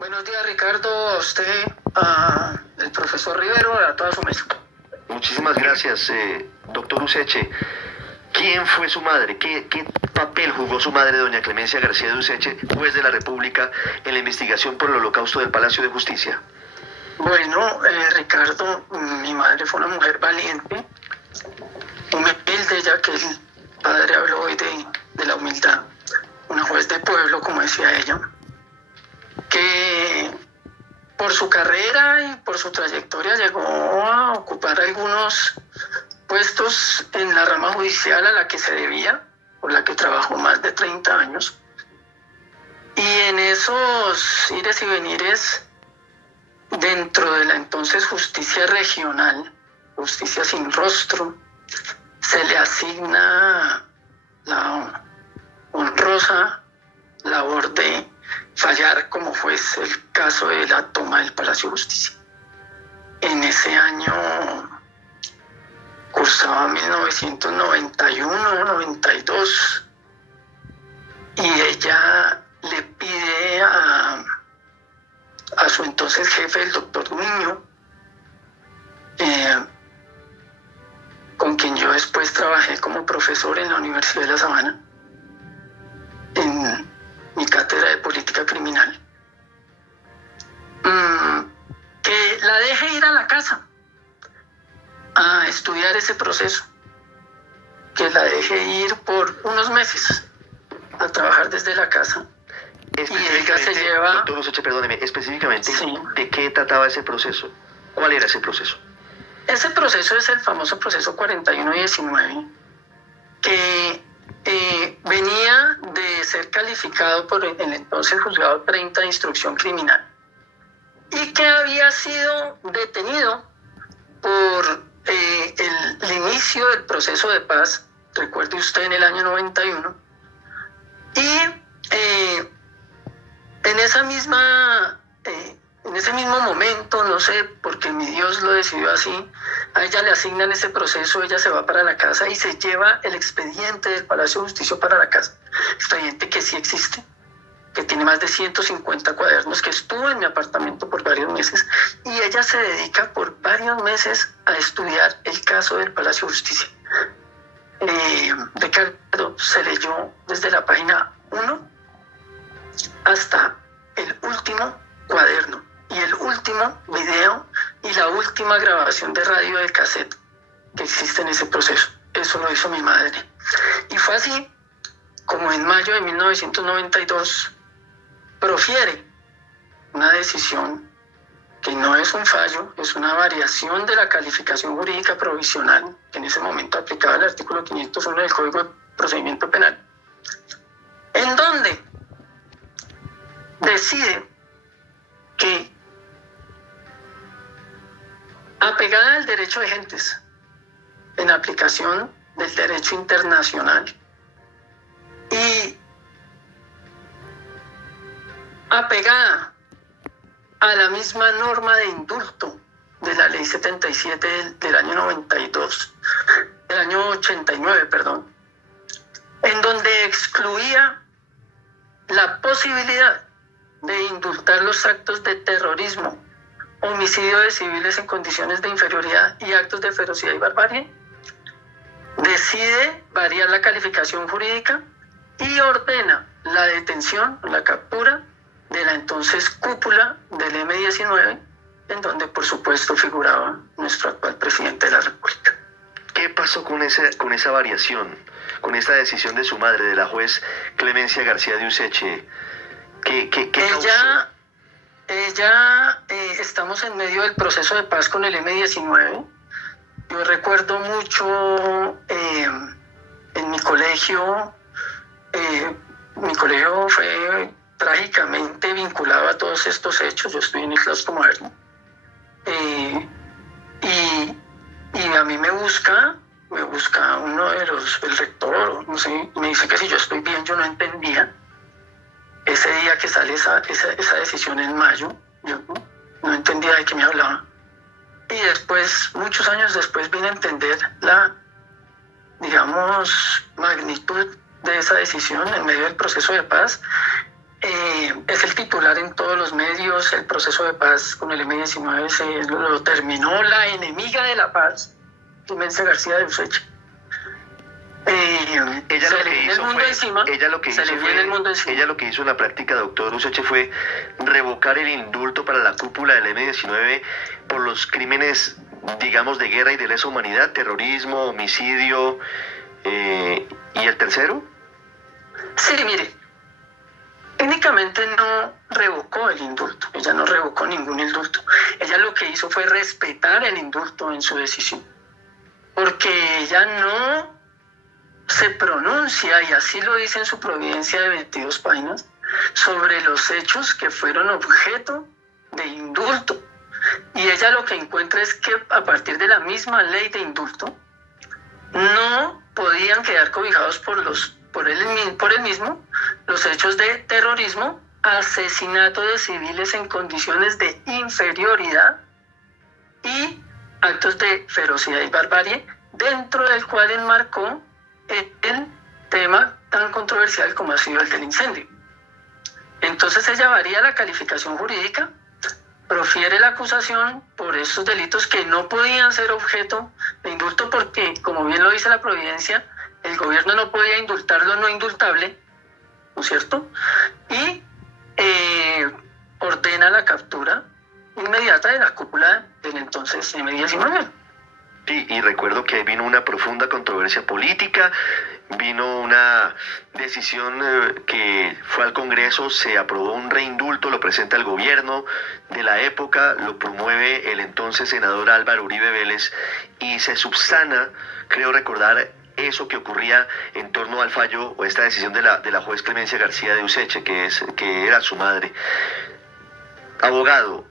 Buenos días, Ricardo, a usted, al profesor Rivero, a toda su mesa. Muchísimas gracias, doctor Useche. ¿Quién fue su madre? ¿Qué papel jugó su madre, doña Clemencia García de Useche, juez de la República, en la investigación por el holocausto del Palacio de Justicia? Bueno, Ricardo, mi madre fue una mujer valiente, humilde, ya que el padre habló hoy de la humildad. Una juez de pueblo, como decía ella, que por su carrera y por su trayectoria llegó a ocupar algunos puestos en la rama judicial a la que se debía, por la que trabajó más de 30 años. Y en esos ires y venires, dentro de la entonces justicia regional, justicia sin rostro, se le asigna la honrosa labor de fallar como juez el caso de la toma del Palacio de Justicia. En ese año cursaba 1991-92 y ella le pide a su entonces jefe, el doctor Niño, con quien yo después trabajé como profesor en la Universidad de La Sabana, en mi cátedra de política criminal, que la deje ir a la casa a estudiar ese proceso, que la deje ir por unos meses a trabajar desde la casa. Y ella se lleva... Doctor Useche, perdóneme, específicamente, Sí. ¿De qué trataba ese proceso? ¿Cuál era ese proceso? Ese proceso es el famoso proceso 4119, que venía de ser calificado por el entonces juzgado 30 de instrucción criminal y que había sido detenido por el inicio del proceso de paz, recuerde usted, en el año 91, y en ese mismo momento, no sé, porque mi Dios lo decidió así, a ella le asignan ese proceso, ella se va para la casa y se lleva el expediente del Palacio de Justicia para la casa, expediente que sí existe, que tiene más de 150 cuadernos, que estuvo en mi apartamento por varios meses, y ella se dedica por varios meses a estudiar el caso del Palacio de Justicia. Ricardo, se leyó desde la página 1 hasta el último cuaderno y el último video y la última grabación de radio de cassette que existe en ese proceso. Eso lo hizo mi madre. Y fue así como en mayo de 1992 profiere una decisión que no es un fallo, es una variación de la calificación jurídica provisional que en ese momento aplicaba el artículo 501 del Código de Procedimiento Penal, en donde decide que, apegada al derecho de gentes, en aplicación del derecho internacional y apegada a la misma norma de indulto de la ley 77 del año 92, del año 89, perdón, en donde excluía la posibilidad de indultar los actos de terrorismo, homicidio de civiles en condiciones de inferioridad y actos de ferocidad y barbarie, decide variar la calificación jurídica y ordena la detención, la captura de la entonces cúpula del M-19, en donde por supuesto figuraba nuestro actual presidente de la República. ¿Qué pasó con esa variación, con esa decisión de su madre, de la juez Clemencia García de Useche? ¿Qué causó? Ella estamos en medio del proceso de paz con el M-19. Yo recuerdo mucho en mi colegio fue trágicamente vinculado a todos estos hechos. Yo estoy en el claustro moderno. Y a mí me busca uno de el rector, no sé, me dice que si yo estoy bien. Yo no entendía. Ese día que sale esa decisión en mayo, yo no entendía de qué me hablaba. Y después, muchos años después, vine a entender la, digamos, magnitud de esa decisión en medio del proceso de paz. Es el titular en todos los medios, años el proceso de paz con el M-19 lo terminó la enemiga de la paz, Clemencia García de Useche. Ella lo que hizo en la práctica, doctor Useche, fue revocar el indulto para la cúpula del M-19 por los crímenes, digamos, de guerra y de lesa humanidad, terrorismo, homicidio, ¿y el tercero? Sí, mire, técnicamente no revocó el indulto, ella no revocó ningún indulto. Ella lo que hizo fue respetar el indulto en su decisión, porque ella no se pronuncia, y así lo dice en su providencia de 22 páginas, sobre los hechos que fueron objeto de indulto. Y ella lo que encuentra es que a partir de la misma ley de indulto no podían quedar cobijados por él mismo los hechos de terrorismo, asesinato de civiles en condiciones de inferioridad y actos de ferocidad y barbarie, dentro del cual enmarcó el tema tan controversial como ha sido el del incendio. Entonces ella varía la calificación jurídica, profiere la acusación por estos delitos que no podían ser objeto de indulto porque, como bien lo dice la providencia, el gobierno no podía indultar lo no indultable, ¿no es cierto? Y ordena la captura inmediata de la cúpula del entonces M-19. Sí, y recuerdo que vino una profunda controversia política, vino una decisión que fue al Congreso, se aprobó un reindulto, lo presenta el gobierno de la época, lo promueve el entonces senador Álvaro Uribe Vélez y se subsana, creo recordar, eso que ocurría en torno al fallo o esta decisión de la juez Clemencia García de Useche, que era su madre. Abogado,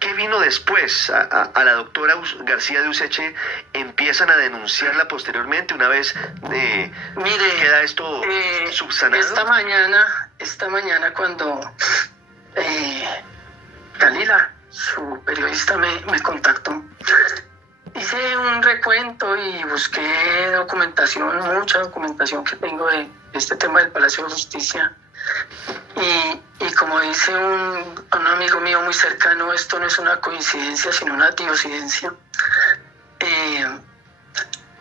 ¿qué vino después? A la doctora García de Useche empiezan a denunciarla posteriormente una vez queda esto subsanado. Esta mañana cuando Dalila, su periodista, me contactó, hice un recuento y busqué documentación, mucha documentación que tengo de este tema del Palacio de Justicia. Y como dice un amigo mío muy cercano, esto no es una coincidencia, sino una diosidencia.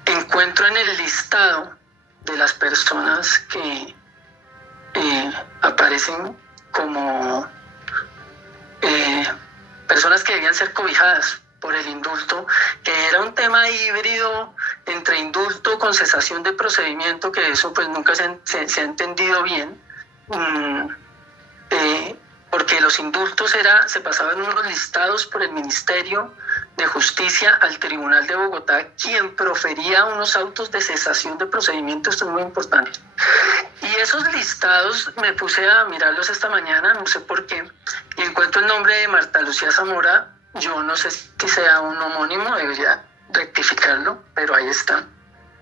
Encuentro en el listado de las personas que aparecen como personas que debían ser cobijadas por el indulto, que era un tema híbrido entre indulto con cesación de procedimiento, que eso pues nunca se ha entendido bien. Porque los indultos se pasaban unos listados por el Ministerio de Justicia al Tribunal de Bogotá, quien profería unos autos de cesación de procedimiento. Esto es muy importante. Y esos listados me puse a mirarlos esta mañana, no sé por qué, y encuentro el nombre de Marta Lucía Zamora. Yo no sé si sea un homónimo, debería rectificarlo, pero ahí está,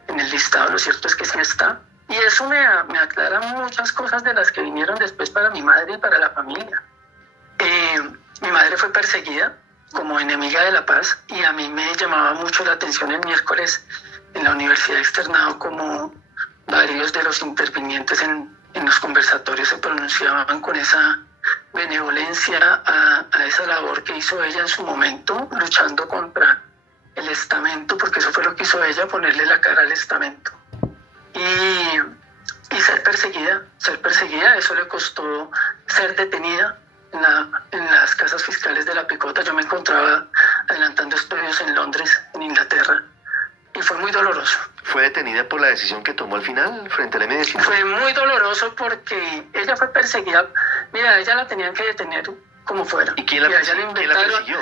en el listado. Lo cierto es que sí está. Y eso me aclara muchas cosas de las que vinieron después para mi madre y para la familia. Mi madre fue perseguida como enemiga de la paz y a mí me llamaba mucho la atención el miércoles en la universidad externado como varios de los intervinientes en los conversatorios se pronunciaban con esa benevolencia a esa labor que hizo ella en su momento, luchando contra el estamento, porque eso fue lo que hizo ella, ponerle la cara al estamento. Y ser perseguida, eso le costó ser detenida en las casas fiscales de La Picota. Yo me encontraba adelantando estudios en Londres, en Inglaterra, y fue muy doloroso. ¿Fue detenida por la decisión que tomó al final frente al M-19? Fue muy doloroso porque ella fue perseguida. Mira, ella la tenían que detener como fuera. ¿Y quién la persiguió?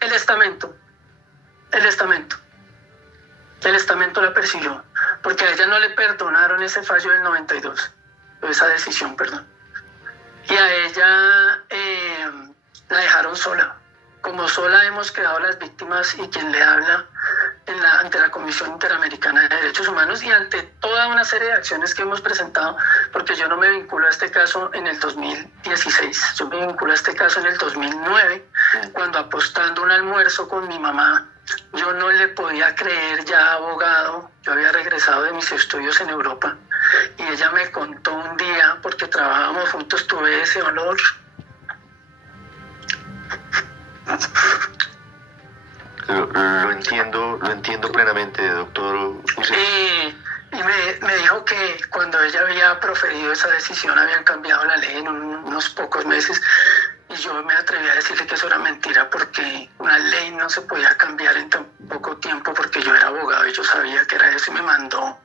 El estamento la persiguió, porque a ella no le perdonaron ese fallo del 92, esa decisión, perdón. Y a ella la dejaron sola. Como sola hemos quedado las víctimas y quien le habla ante la Comisión Interamericana de Derechos Humanos y ante toda una serie de acciones que hemos presentado, porque yo no me vinculo a este caso en el 2016, yo me vinculo a este caso en el 2009, cuando apostando un almuerzo con mi mamá, yo no le podía creer, ya abogado, yo había regresado de mis estudios en Europa, y ella me contó un día, porque trabajábamos juntos, tuve ese honor entiendo plenamente, doctor Useche. Y me dijo que cuando ella había proferido esa decisión habían cambiado la ley en unos pocos meses, y yo me atreví a decirle que eso era mentira porque una ley no se podía cambiar en tan poco tiempo, porque yo era abogado y yo sabía que era eso, y me mandó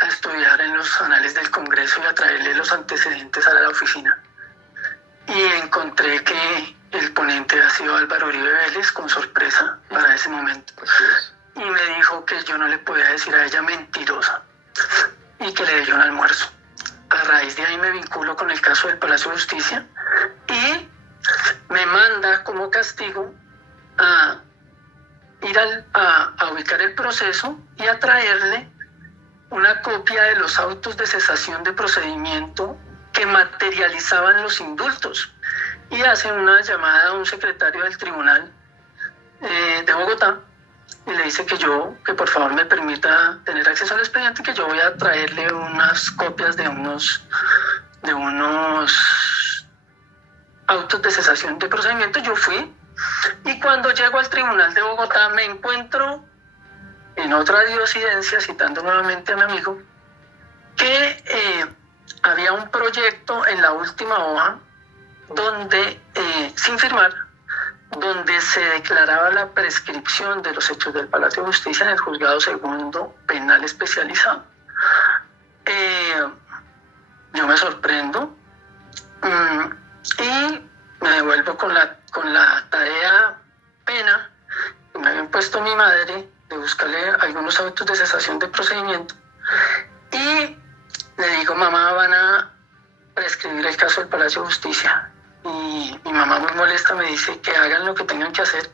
a estudiar en los anales del Congreso y a traerle los antecedentes a la oficina. Y encontré que el ponente ha sido Álvaro Uribe Vélez, con sorpresa para ese momento. Y me dijo que yo no le podía decir a ella mentirosa y que le dé un almuerzo. A raíz de ahí me vinculo con el caso del Palacio de Justicia y me manda como castigo a ir a ubicar el proceso y a traerle una copia de los autos de cesación de procedimiento que materializaban los indultos. Y hacen una llamada a un secretario del tribunal de Bogotá y le dice que por favor me permita tener acceso al expediente, que yo voy a traerle unas copias de unos autos de cesación de procedimiento. Yo fui, y cuando llego al tribunal de Bogotá me encuentro en otra diosidencia, citando nuevamente a mi amigo, que había un proyecto en la última hoja donde, sin firmar, donde se declaraba la prescripción de los hechos del Palacio de Justicia en el Juzgado Segundo Penal Especializado. Yo me sorprendo y me devuelvo con la tarea pena que me había impuesto mi madre de buscarle algunos autos de cesación de procedimiento, y le digo: mamá, van a prescribir el caso del Palacio de Justicia. Y mi mamá, muy molesta, me dice que hagan lo que tengan que hacer,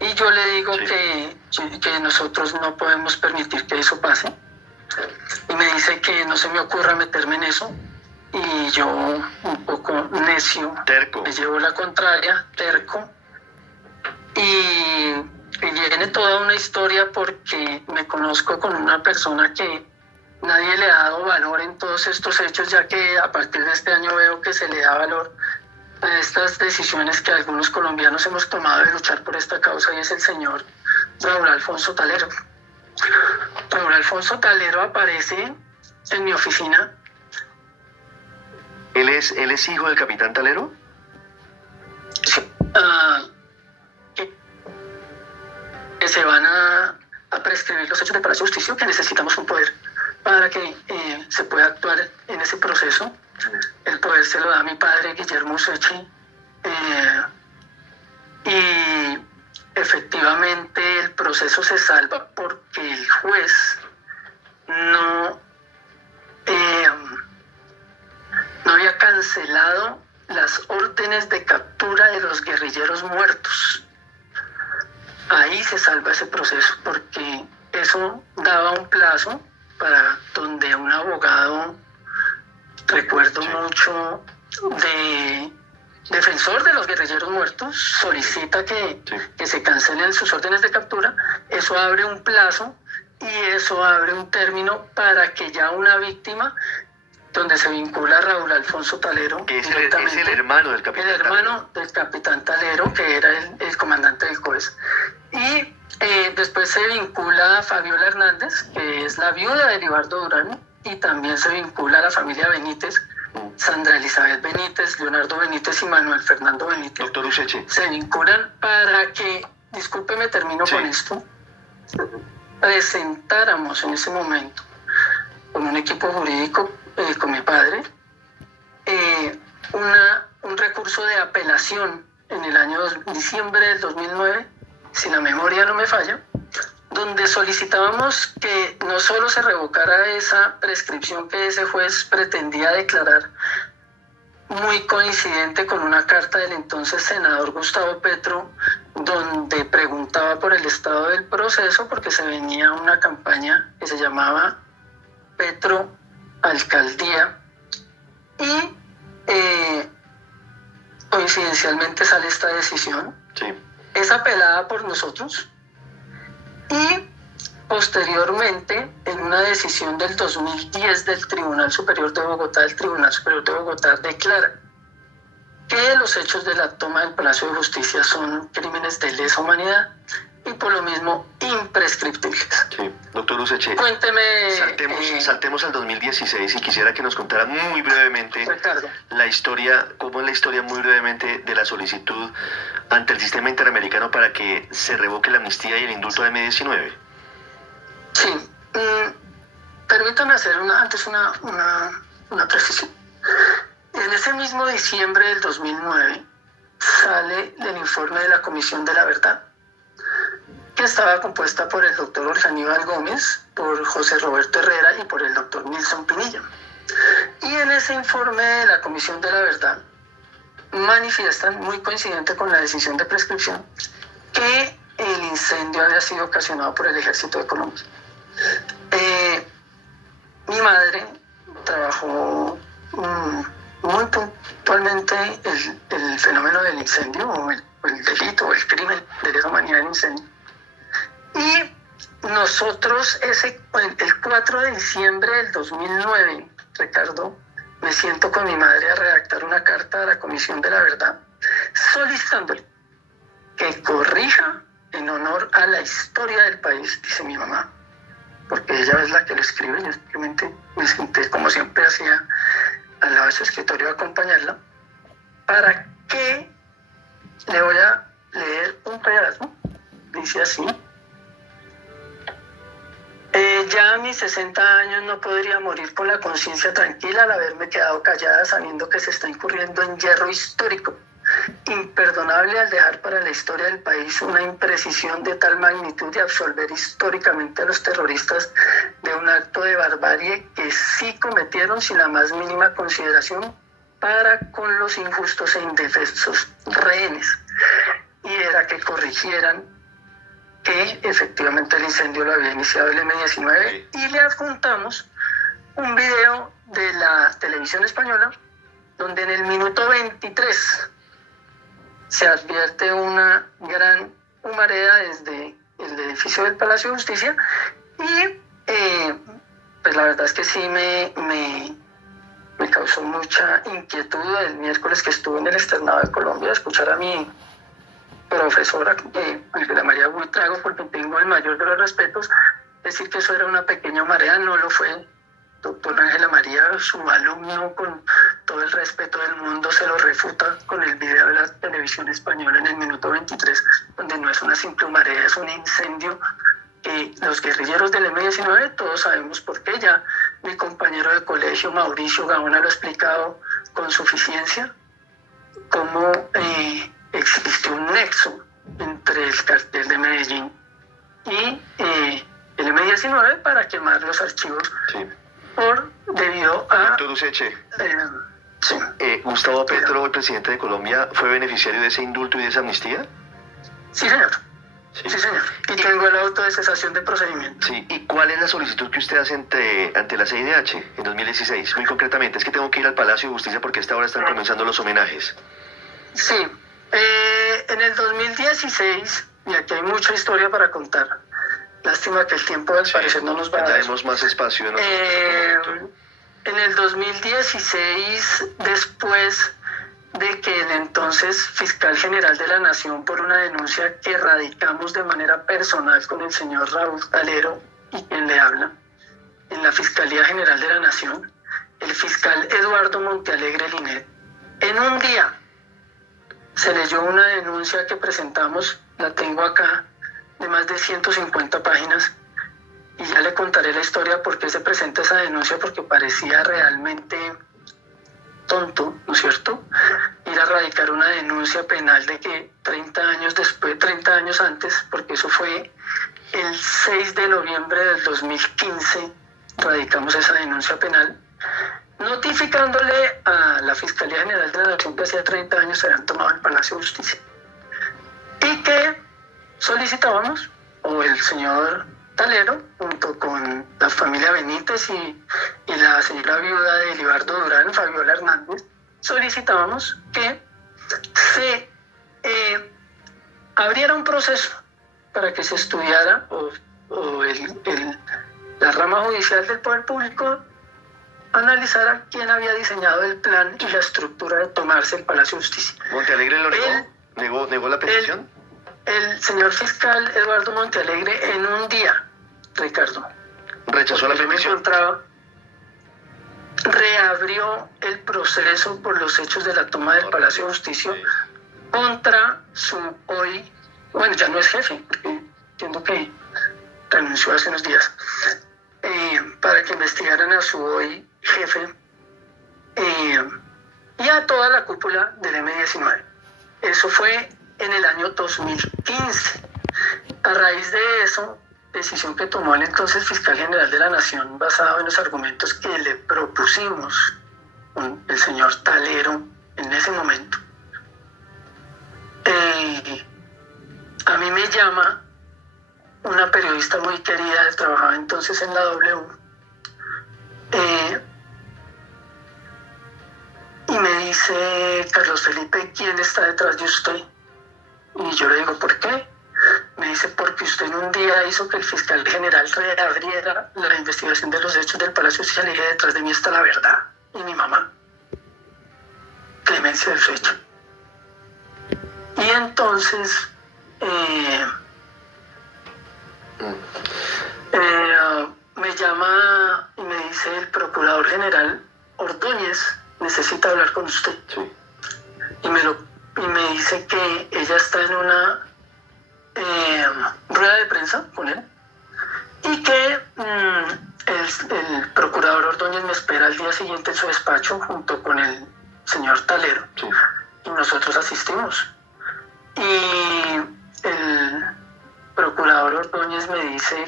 y yo le digo que nosotros no podemos permitir que eso pase, y me dice que no se me ocurra meterme en eso, y yo, un poco necio, Terco. le llevo la contraria, terco, y viene toda una historia porque me conozco con una persona que nadie le ha dado valor en todos estos hechos, ya que a partir de este año veo que se le da valor a estas decisiones que algunos colombianos hemos tomado de luchar por esta causa, y es el señor Raúl Alfonso Talero. Raúl Alfonso Talero aparece en mi oficina. ¿Él es hijo del capitán Talero? Sí, que se van a prescribir los hechos del Palacio de Justicia, que necesitamos un poder para que se pueda actuar en ese proceso. El poder se lo da a mi padre, Guillermo Useche, y efectivamente el proceso se salva porque el juez no había cancelado las órdenes de captura de los guerrilleros muertos. Ahí se salva ese proceso, porque eso daba un plazo para donde un abogado, recuerdo mucho, de defensor de los guerrilleros muertos, solicita que se cancelen sus órdenes de captura. Eso abre un plazo y eso abre un término para que ya una víctima, donde se vincula a Raúl Alfonso Talero, que es el hermano del capitán Talero. El hermano del capitán Talero, que era el comandante del COES. Y después se vincula a Fabiola Hernández, que es la viuda de Libardo Durán, y también se vincula a la familia Benítez, Sandra Elizabeth Benítez, Leonardo Benítez y Manuel Fernando Benítez. Doctor Useche. Se vinculan para que, discúlpeme, termino con esto, presentáramos en ese momento, con un equipo jurídico, con mi padre, un recurso de apelación en el año diciembre del 2009, si la memoria no me falla, donde solicitábamos que no solo se revocara esa prescripción que ese juez pretendía declarar, muy coincidente con una carta del entonces senador Gustavo Petro, donde preguntaba por el estado del proceso, porque se venía una campaña que se llamaba Petro Alcaldía, y coincidencialmente sale esta decisión. Es apelada por nosotros, y posteriormente, en una decisión del 2010 del Tribunal Superior de Bogotá, el Tribunal Superior de Bogotá declara que los hechos de la toma del Palacio de Justicia son crímenes de lesa humanidad, y por lo mismo imprescriptibles. Sí, doctor Useche. Cuénteme. Saltemos al 2016 y quisiera que nos contara muy brevemente, Ricardo, la historia, cómo es la historia muy brevemente de la solicitud ante el sistema interamericano para que se revoque la amnistía y el indulto de M-19. sí. Permítame hacer antes una precisión. En ese mismo diciembre del 2009 sale el informe de la Comisión de la Verdad, que estaba compuesta por el doctor Jorge Aníbal Gómez, por José Roberto Herrera y por el doctor Nilson Pinilla. Y en ese informe de la Comisión de la Verdad manifiestan, muy coincidente con la decisión de prescripción, que el incendio había sido ocasionado por el Ejército de Colombia. Mi madre trabajó muy puntualmente el fenómeno del incendio o el delito o el crimen de lesa humanidad del incendio. Y nosotros el 4 de diciembre del 2009, Ricardo, me siento con mi madre a redactar una carta a la Comisión de la Verdad solicitándole que corrija en honor a la historia del país, dice mi mamá, porque ella es la que lo escribe. Yo simplemente me senté, como siempre hacía, al lado de su escritorio a acompañarla. ¿Para qué? Le voy a leer un pedazo. Dice así: ya a mis 60 años no podría morir con la conciencia tranquila al haberme quedado callada, sabiendo que se está incurriendo en hierro histórico imperdonable al dejar para la historia del país una imprecisión de tal magnitud y absolver históricamente a los terroristas de un acto de barbarie que sí cometieron sin la más mínima consideración para con los injustos e indefensos rehenes. Y era que corrigieran que efectivamente el incendio lo había iniciado el M-19, y le adjuntamos un video de la televisión española donde en el minuto 23 se advierte una gran humareda desde el edificio del Palacio de Justicia. Y pues la verdad es que sí me causó mucha inquietud el miércoles que estuve en el externado de Colombia escuchar a mi profesora, Ángela María Buitrago, porque tengo el mayor de los respetos, decir que eso era una pequeña humareda. No lo fue. Doctor Ángela María, su alumno, con todo el respeto del mundo, se lo refuta con el video de la televisión española en el minuto 23, donde no es una simple humareda, es un incendio que los guerrilleros del M-19, todos sabemos por qué. Ya mi compañero de colegio, Mauricio Gaona, lo ha explicado con suficiencia, cómo existe un nexo entre el cartel de Medellín y el M-19 para quemar los archivos. Sí. Debido a... Doctor Useche, sí. ¿Gustavo Petro, el presidente de Colombia, fue beneficiario de ese indulto y de esa amnistía? Sí, señor. Sí, señor. Y tengo el auto de cesación de procedimiento. Sí. ¿Y cuál es la solicitud que usted hace ante la CIDH en 2016? Muy concretamente, es que tengo que ir al Palacio de Justicia porque a esta hora están comenzando los homenajes. Sí. En el 2016, y aquí hay mucha historia para contar. Lástima que el tiempo al parecer no nos va a dar. Tenemos más espacio. En el 2016, después de que el entonces fiscal general de la Nación, por una denuncia que radicamos de manera personal con el señor Raúl Talero y quien le habla, en la Fiscalía General de la Nación, el fiscal Eduardo Montealegre Linet, en un día se leyó una denuncia que presentamos, la tengo acá, de más de 150 páginas, y ya le contaré la historia por qué se presenta esa denuncia, porque parecía realmente tonto, ¿no es cierto?, ir a radicar una denuncia penal de que 30 años después, 30 años antes, porque eso fue el 6 de noviembre del 2015, radicamos esa denuncia penal, notificándole a la Fiscalía General de la Nación que hacía 30 años se habían tomado el Palacio de Justicia, y que solicitábamos, o el señor Talero, junto con la familia Benítez y la señora viuda de Libardo Durán, Fabiola Hernández, solicitábamos que se abriera un proceso para que se estudiara, la rama judicial del Poder Público analizara quién había diseñado el plan y la estructura de tomarse el Palacio de Justicia. ¿Montealegre lo negó? ¿Negó la petición? el señor fiscal Eduardo Montealegre en un día, Ricardo, ¿Rechazó la petición? Reabrió el proceso por los hechos de la toma del Palacio de Justicia contra su hoy, bueno, ya no es jefe, porque entiendo que renunció hace unos días, para que investigaran a su hoy jefe y a toda la cúpula del M-19. Eso fue en el año 2015. A raíz de eso, decisión que tomó el entonces fiscal general de la Nación, basado en los argumentos que le propusimos con el señor Talero en ese momento. A mí me llama una periodista muy querida, trabajaba entonces en la W, y me dice: Carlos Felipe, ¿quién está detrás de usted? Y yo le digo: ¿por qué? Me dice: porque usted en un día hizo que el fiscal general reabriera la investigación de los hechos del Palacio de Justicia. Le dije: detrás de mí está la verdad y mi mamá, Clemencia del Frecho. Y entonces me llama y me dice: el procurador general Ordóñez necesita hablar con usted. Sí. Y me dice que ella está en una rueda de prensa con él y que el procurador Ordóñez me espera al día siguiente en su despacho junto con el señor Talero. Sí. Y nosotros asistimos. Y el procurador Ordóñez me dice,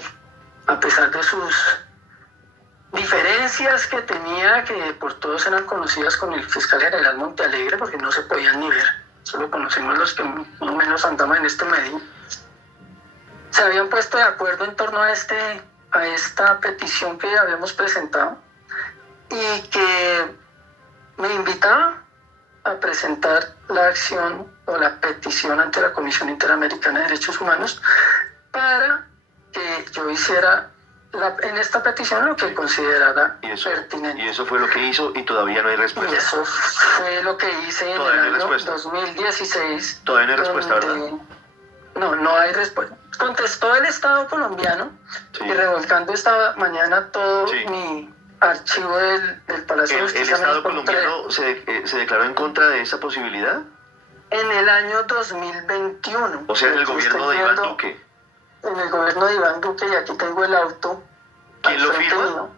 a pesar de sus diferencias que tenía, que por todos eran conocidas con el fiscal general Montealegre, porque no se podían ni ver, solo conocemos los que más o menos andamos en este medio, se habían puesto de acuerdo en torno a esta petición que habíamos presentado y que me invitaba a presentar la acción o la petición ante la Comisión Interamericana de Derechos Humanos para que yo hiciera en esta petición lo que considerara pertinente. Y eso fue lo que hizo y todavía no hay respuesta. Y eso fue lo que hice en el año 2016. Todavía no hay respuesta, ¿verdad? No hay respuesta. Contestó el Estado colombiano, sí, y revolcando esta mañana todo, sí, mi archivo del Palacio de Justicia. ¿El Estado colombiano se declaró en contra de esa posibilidad? En el año 2021. O sea, en el gobierno de Iván Duque. En el gobierno de Iván Duque, y aquí tengo el auto. ¿Quién lo firma?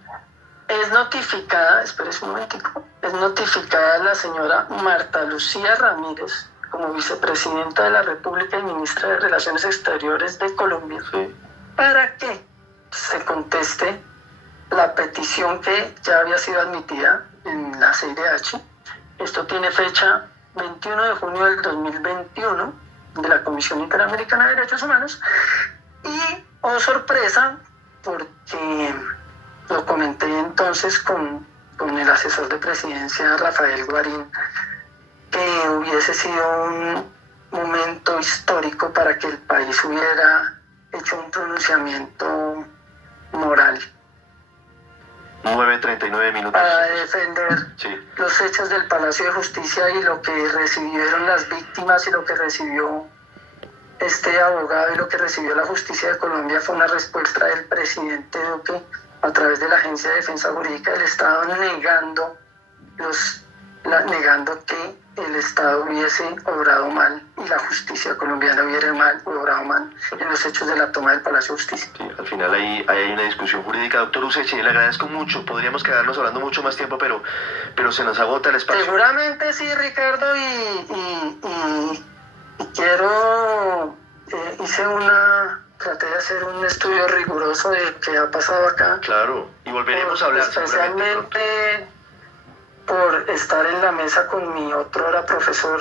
Es notificada, espérese un momentico, es notificada la señora Marta Lucía Ramírez como vicepresidenta de la República y ministra de Relaciones Exteriores de Colombia, sí, para que se conteste la petición que ya había sido admitida en la CIDH. Esto tiene fecha 21 de junio del 2021 de la Comisión Interamericana de Derechos Humanos. Y, oh sorpresa, porque lo comenté entonces con el asesor de presidencia, Rafael Guarín, que hubiese sido un momento histórico para que el país hubiera hecho un pronunciamiento moral. 9:39 minutos. Para defender, sí, los hechos del Palacio de Justicia y lo que recibieron las víctimas y lo que recibió este abogado y lo que recibió la justicia de Colombia fue una respuesta del presidente Duque a través de la Agencia de Defensa Jurídica del Estado negando que el Estado hubiese obrado mal y la justicia colombiana hubiera obrado mal en los hechos de la toma del Palacio de Justicia. Sí, al final ahí hay una discusión jurídica. Doctor Useche, le agradezco mucho. Podríamos quedarnos hablando mucho más tiempo, pero se nos agota el espacio. Seguramente sí, Ricardo, y quiero, traté de hacer un estudio riguroso de qué ha pasado acá. Claro, y volveremos a hablar. Especialmente por estar en la mesa con mi otrora profesor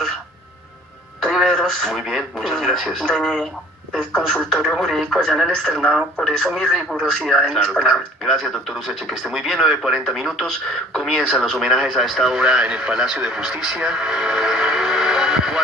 Riveros. Muy bien, muchas gracias. Del consultorio jurídico allá en el externado, por eso mi rigurosidad en las palabras. Gracias, doctor Useche, que esté muy bien. 9:40 minutos, comienzan los homenajes a esta hora en el Palacio de Justicia.